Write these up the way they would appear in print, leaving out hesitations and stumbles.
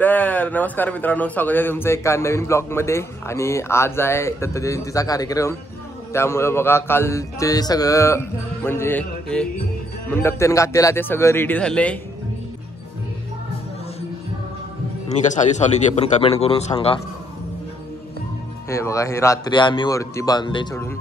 तर नमस्कार मित्रांनो, स्वागत आहे तुमचं एका नवीन ब्लॉग मध्ये. आणि आज आहे दत्त जयंतीचा कार्यक्रम. त्यामुळे बघा कालचे सगळं म्हणजे हे मंडप तेन घातलेला ते सगळं रेडी झाले. मी कसा आधी सॉली ते पण कमेंट करून सांगा. हे बघा हे रात्री आम्ही वरती बांधले चढून.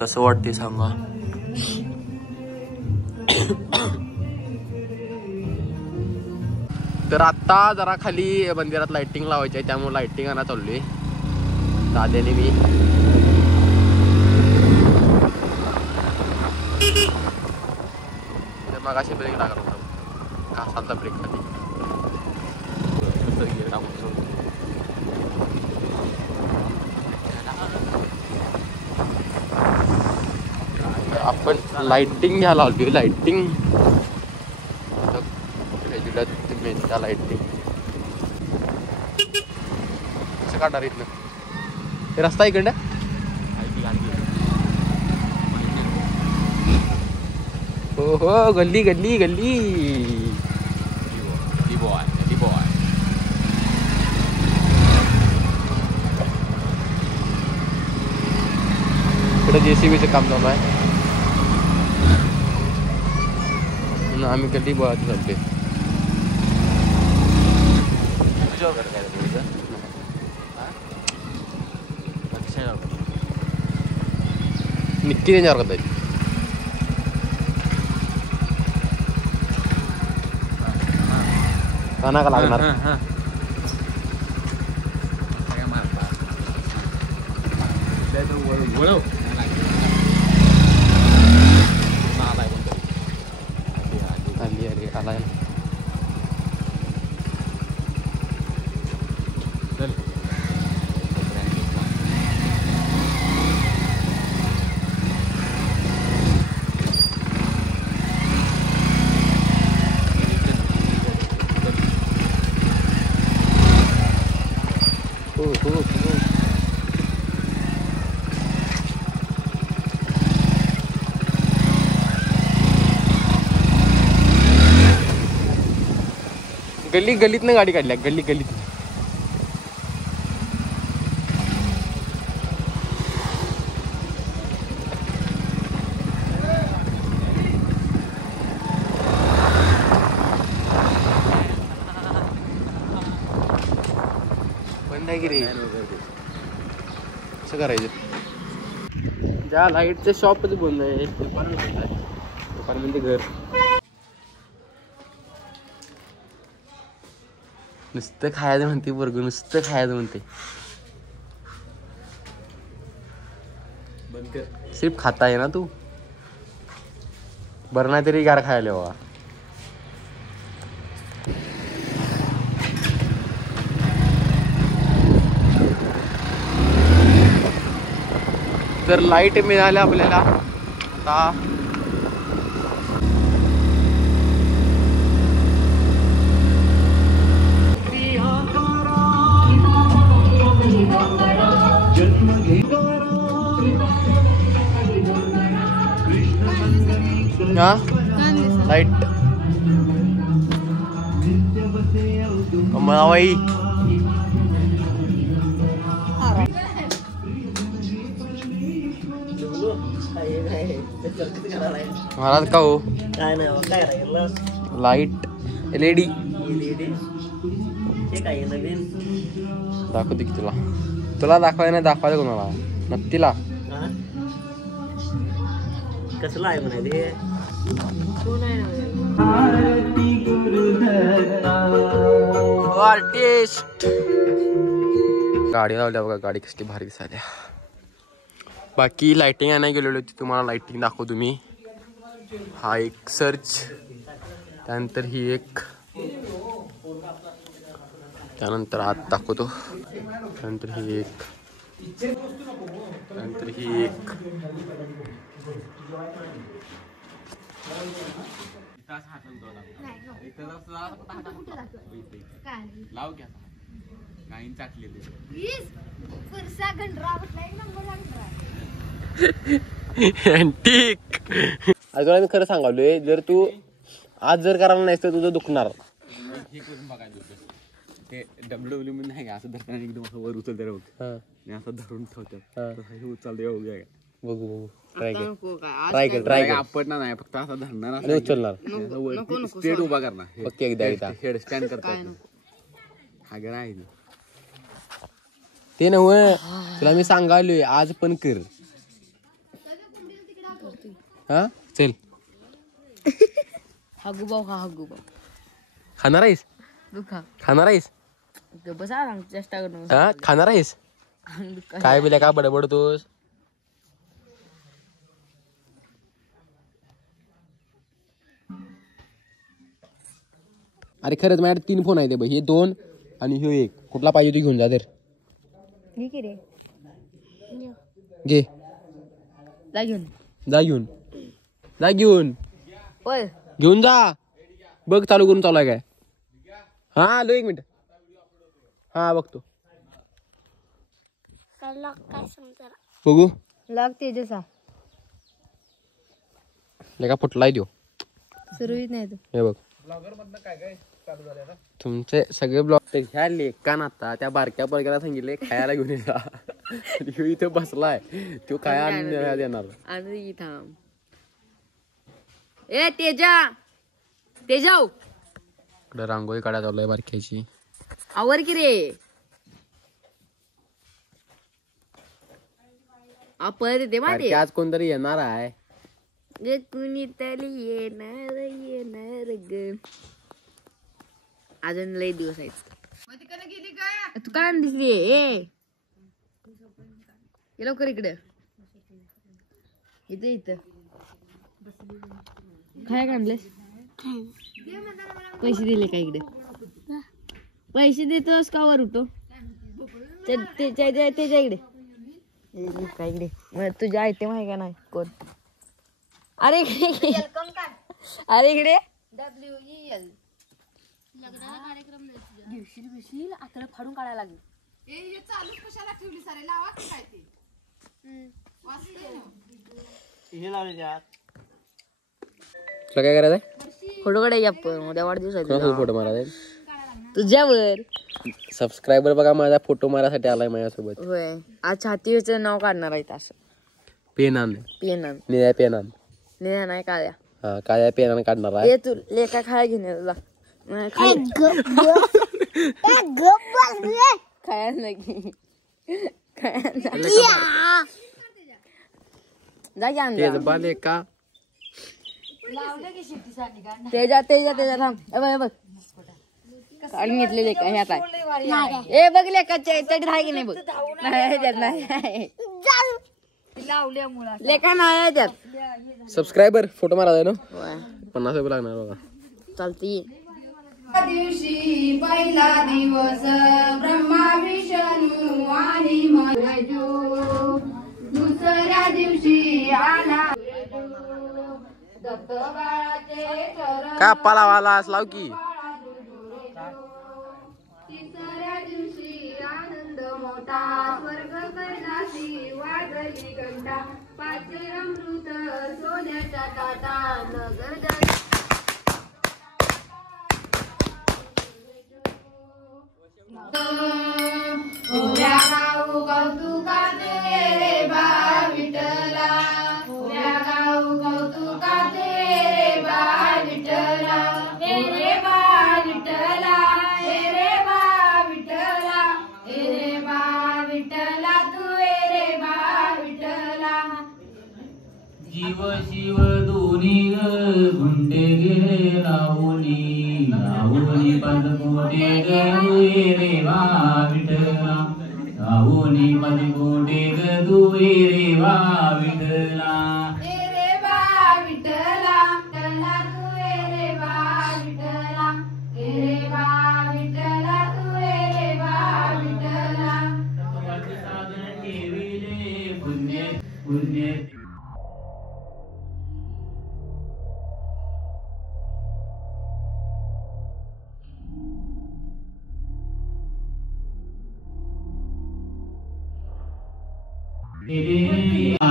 कसं वाटते सांगा. तर आता जरा खाली मंदिरात लाइटिंग लावायची आहे, त्यामुळे लाइटिंग आणा चाललोय दाद्याने मी. मग अशी ब्रेक लागत होता, कासाचा ब्रेक खाली. आपण लाइटिंग घ्यायला आलोय. लाइटिंग मेनच्या लाइटिंग कसं काढणार इथनं? हे रस्ता इकडं हो हो, गल्ली गल्ली गल्ली. इकडे JCBचं काम चालू आहे. आम्ही गल्ली बॉयला चालतोय. निक्की त्यांच्यावर करता येईल. काना का लागणार? अरे आलाय चल. गल्ली गल्लीतनं गाडी काढल्या. गल्ली गल्लीत बंद आहे की रे? कसं करायचं? ज्या लाईटचं शॉपच बंद आहे. दुकान म्हणजे घर. नुसतं खायचं म्हणते वर्ग, नुसतं खायचं म्हणते. सिर्फ खाता आहे ना तू? बरं नाही तरी गार खायला बाबा. तर लाईट मिळाली आपल्याला आता. लाइट कमळाबाई महाराज का हो? लाइट LED दाखवते की तुला. तुला दाखवाय नाही दाखवायचं कोणाला? नक्कीला कसला आहे म्हणाले. आर्टिस्ट गाडी लावल्या बघा. गाडी कसली भारी दिसायला. बाकी लाइटिंग नाही गेलेलो होती, तुम्हाला लाइटिंग दाखवतो मी. हा एक सर्च, त्यानंतर ही एक, त्यानंतर आत दाखवतो, त्यानंतर ही एक, त्यानंतर ही एक. लाव घ्या गाईन चाटलेली. अँटिक. आज तुला मी खरं सांगालोय, जर तू आज जर करायला नाहीस तर तुझं दुखणार. हे करून बघायचं ते डब्ल्यूडब्ल्यू मध्ये नाही का असं धरताना एकदम असं वर उचलते रे बघ आणि असं धरून ठेवतात हे उचलते बघूया बघू बघू ट्राय कर ट्राय कर आपण नाही फक्त असं धरणार आणि उचलणार. स्ट्रेट उभा करणार ओके एकदा हेड स्टँड करतात हा गरा आहे ते नव तुला मी सांगालोय आज पण कर. हा चल हागुबाव हा हागुबाव खाणार आहेस दुखा खाणार आहेस बस आराम चेष्टा करून हा खाणार आहेस काय बिल्या का बडबडतोस. अरे खरंच माझ्याकडे 3 फोन आहेत बघ, हे 2 आणि ह्यो 1. कुठला पाहिजे तू घेऊन जा तर रे घे. जा घेऊन जा घेऊन जा घेऊन होय घेऊन जा. बघ चालू करून चालू आहे काय. हा आलो 1 मिनिट. हा बघतो बघू लागते जसा लेका फुटलाय देऊ सुरळीत नाही तो. हे बघ तुमचे सगळे ब्लॉग ह्या लेकान आता त्या बारक्या बर्ग्याला सांगितले खायला घेऊन येता. ह्यो इथे बसलाय तो काय आणून देणार. आणि थांब ए तेजा तेजाव इकडे रांगोळी काढा चालू आहे बारक्याची. आवर की रे आपण ते माहिती बारक्या आज कोणतरी येणार आहे. जे कुणी तरी येणार येणार ग अजून लय दिवस आहेत. तू काय आणलीस रे ए लवकर इकडे इथं इथं काय आणलेस. पैसे दिले का इकडे पैसे देतोस का वर उठो त्याच्या इकडे का इकडे मग तुझ्या आयटम आहे का नाही कोण. अरे इकडे अरे इकडे WEL घेशील आता फाडून काढायला लागेल. तुला काय करायचंय फोटो काढायचे आपण उद्या वाढदिवस आहे फोटो मारायचा. तुझ्यावर सबस्क्रायबर बघा माझा फोटो मारायसाठी आलाय माझ्यासोबत. होय आज छातीचं नाव काढणार आहे असं पेनान पेनान निळ्या पेनान निळ्या नाही काळ्या. हा काळ्या पेनान काढणार आहे. ये तू लेका खाया घेऊन खाया नाही बाले का तेजा तेजा तेजा थांब ए बघ काढून घेतले लेका ह्यात आहे. ए बघ लेकाच्या याच्यात आहे की नाही बघ नाही ह्याच्यात नाही लेका नाही ह्याच्यात. सबस्क्रायबर फोटो मारायचा ना 50 रुपये लागणार बघा. चालती दिवशी पहिला दिवस ब्रह्मा विष्णू आणि मजू दुसऱ्या दिवशी आला का पालावाला लाव की. तिसऱ्या दिवशी आनंद मोठा स्वर्ग कैलासी वाजली घंटा पाचवे अमृत सोन्याच्या ताटा नगर उद्या गाऊ कौतुकाचे रे बा विठला उद्या गाऊ कौतुकाचे रे बा विठला हे रे बा विठला हे रे बा विठला हे रे बा विठला तू रे बा विठला. जीव शिव दोन्ही गुंडे गे राहुली राहुली पदकोटे गरुये रे वा विठला राहुली पदकोटे गरुये रे वा विठला. हे रे बा विठला विठला तू रे बा विठला हे रे बा विठला तू रे बा विठला. साधन ठेविले पुण्य पुण्य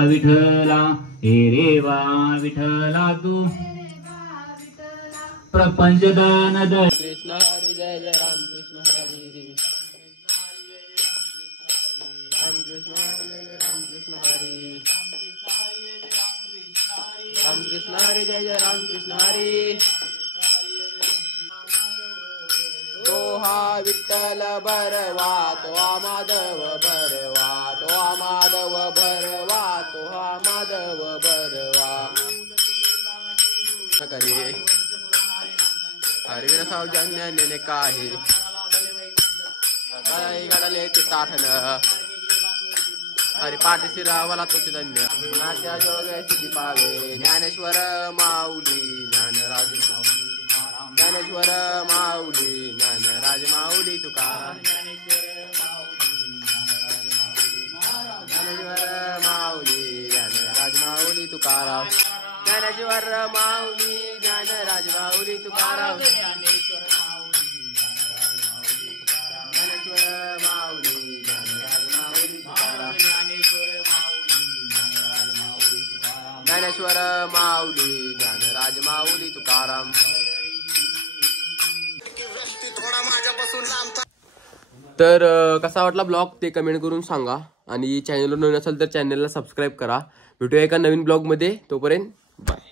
विठला हे रे वा विठला तू प्रपंच दान दय कृष्ण हरी जय जय राम कृष्ण हरी राम कृष्ण हरी जय राम कृष्ण हरी राम कृष्ण हरी जय जय राम कृष्ण हरी तो हा विठ्ठल बरवा तो हा माधव बरवा तो हा माधव बरवा तो हा माधव बरवा करे हरिवीर सौजन्याने काही काही गडाले ते ताठन हरी पाठी शिरावाला तो धन्य नाट्या जोग सिद्धी पावे ज्ञानेश्वर माऊली ज्ञानराज ज्ञानेश्वर माऊली ज्ञानराज माऊली तुकाराम ज्ञानेश्वर माऊली ज्ञानराज माऊली तुकाराम ज्ञानेश्वर माऊली ज्ञानराज माऊली तुकाराम ज्ञानेश्वर माऊली ज्ञानराज माऊली तुकाराम ज्ञानेश्वर माऊली ज्ञानराज माऊली तुकाराम. तर कसा वाटला ब्लॉग ते कमेंट करून सांगा आणि चॅनलवर नवीन असेल तर चॅनलला सबस्क्राईब करा. भेटूया एका नवीन ब्लॉग मध्ये. तोपर्यंत बाय.